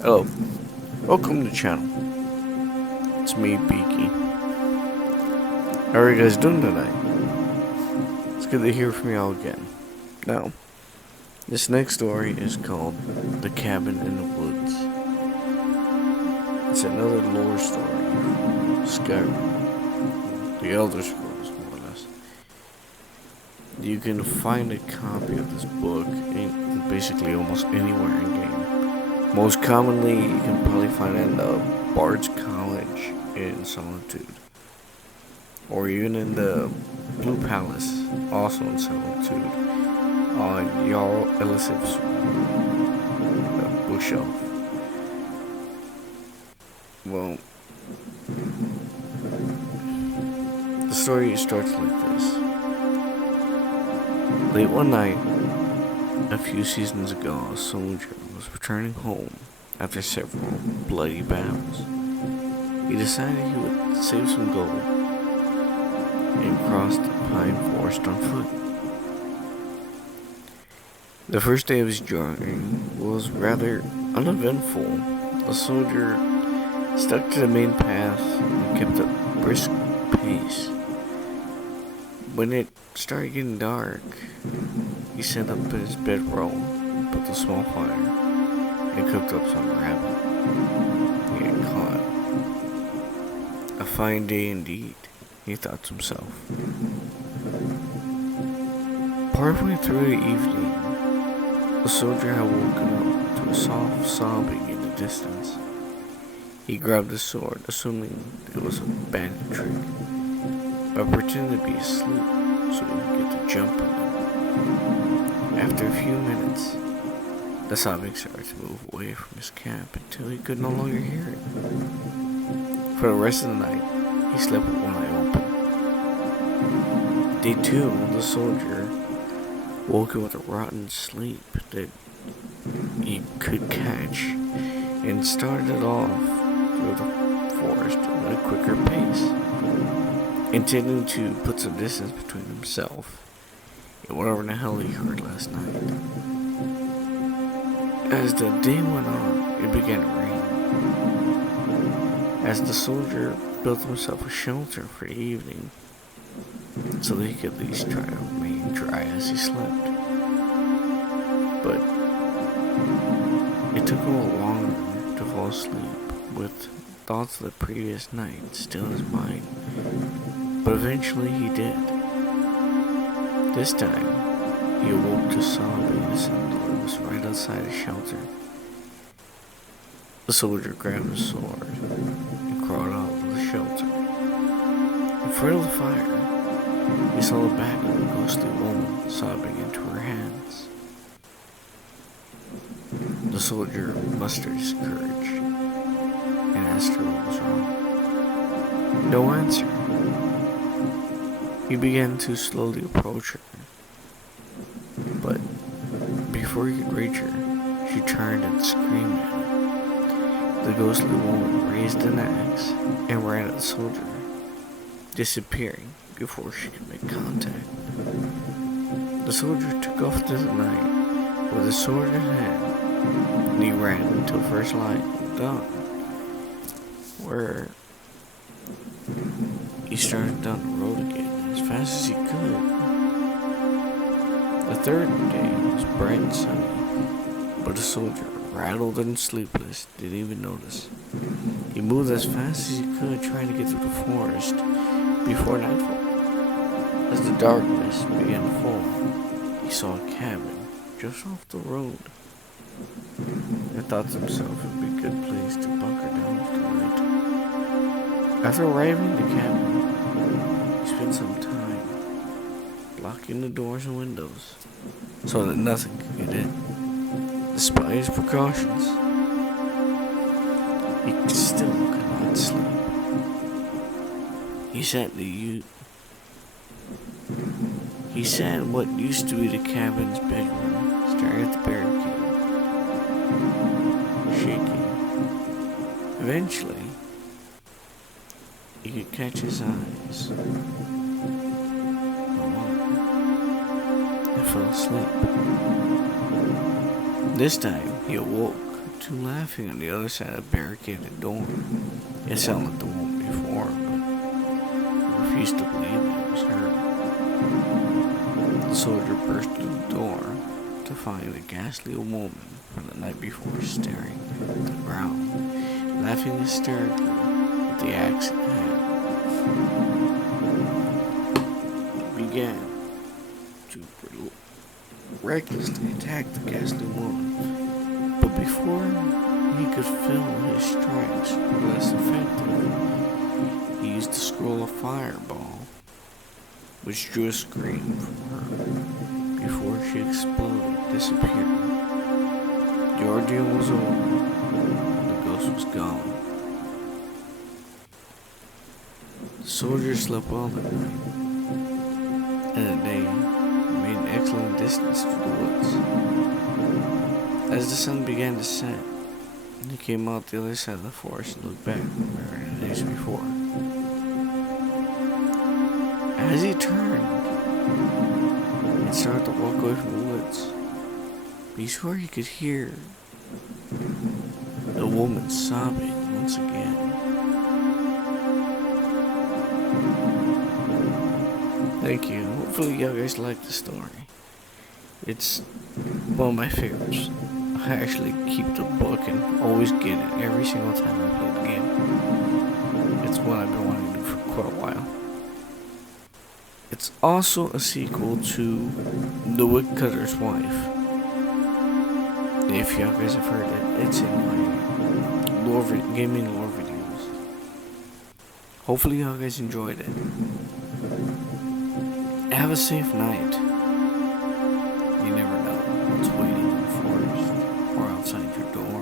Hello, welcome to the channel. It's me, Beaky. How are you guys doing tonight? It's good to hear from y'all again. Now, this next story is called The Cabin in the Woods. It's another lore story from Skyrim, the Elder Scrolls, more or less. You can find a copy of this book in basically almost anywhere in game. Most commonly, you can probably find it in the Bard's College in Solitude, or even in the Blue Palace, also in Solitude, on Jarl Elisif's bookshelf. Well, the story starts like this. Late one night, a few seasons ago, a soldier was returning home after several bloody battles. He decided he would save some gold and cross the pineforest on foot. The first day of his journey was rather uneventful. The soldier stuck to the main path and kept a brisk pace. When it started getting dark, he set up his bedroll, built a small fire, and cooked up some rabbit he had caught. A fine day indeed, he thought to himself. Partway through the evening, the soldier had woken up to a soft sobbing in the distance. He grabbed his sword, assuming it was a bandit trick, but pretended to be asleep so he would get the jump on them. After a few minutes, the sobbing started to move away from his camp until he could no longer hear it. For the rest of the night, he slept with one eye open. Day 2, the soldier woke up with a rotten sleep that he could catch and started off through the forest at a quicker pace, intending to put some distance between himself and whatever the hell he heard last night. As the day went on, it began to rain. As the soldier built himself a shelter for the evening, so that he could at least try to remain dry as he slept. But it took him a little longer to fall asleep, with thoughts of the previous night still in his mind. But eventually he did. This time, he awoke to sobbing and sound that was right outside his shelter. The soldier grabbed his sword and crawled out of the shelter. In front of the fire, he saw the back of a ghostly woman sobbing into her hands. The soldier mustered his courage and asked her what was wrong. No answer. He began to slowly approach her, but before he could reach her, she turned and screamed at him. The ghostly woman raised an axe and ran at the soldier, disappearing before she could make contact. The soldier took off through the night with his sword in hand, and he ran until first light of dawn, where he started down the road again as fast as he could. The third day was bright and sunny, but the soldier, rattled and sleepless, didn't even notice. He moved as fast as he could, trying to get through the forest before nightfall. As the darkness began to fall, he saw a cabin just off the road, and thought to himself it would be a good place to bunker down for the night. After arriving at the cabin, he spent some time blocking the doors and windows so that nothing could get in. Despite his precautions, he still could not sleep. He sat in what used to be the cabin's bedroom, staring at the barricade, shaking. Eventually, he could catch his eyes and fell asleep. This time, he awoke two laughing on the other side of the barricaded door. It sounded like the woman before, but he refused to believe it was her. The soldier burst through the door to find the ghastly woman from the night before staring at the ground, laughing hysterically at the axe in hand. He began to recklessly attack the ghastly woman, but before he could feel his strikes were less effective, he used the scroll of fireball, which drew a scream from her before she exploded, disappearing. The ordeal was over. The ghost was gone. The soldier slept well that night, and the day made an excellent distance through the woods. As the sun began to set, he came out the other side of the forest and looked back where the days before. As he turned and started to walk away from the woods, he swore he could hear the woman sobbing once again. Thank you. Hopefully you guys like the story. It's one of my favorites. I actually keep the book and always get it every single time I play the game. It's one I've been wanting to do for quite a while. It's also a sequel to The Woodcutter's Wife. If y'all guys have heard it, it's in my gaming lore videos. Hopefully y'all guys enjoyed it. Have a safe night. You never know what's waiting in the forest or outside your door.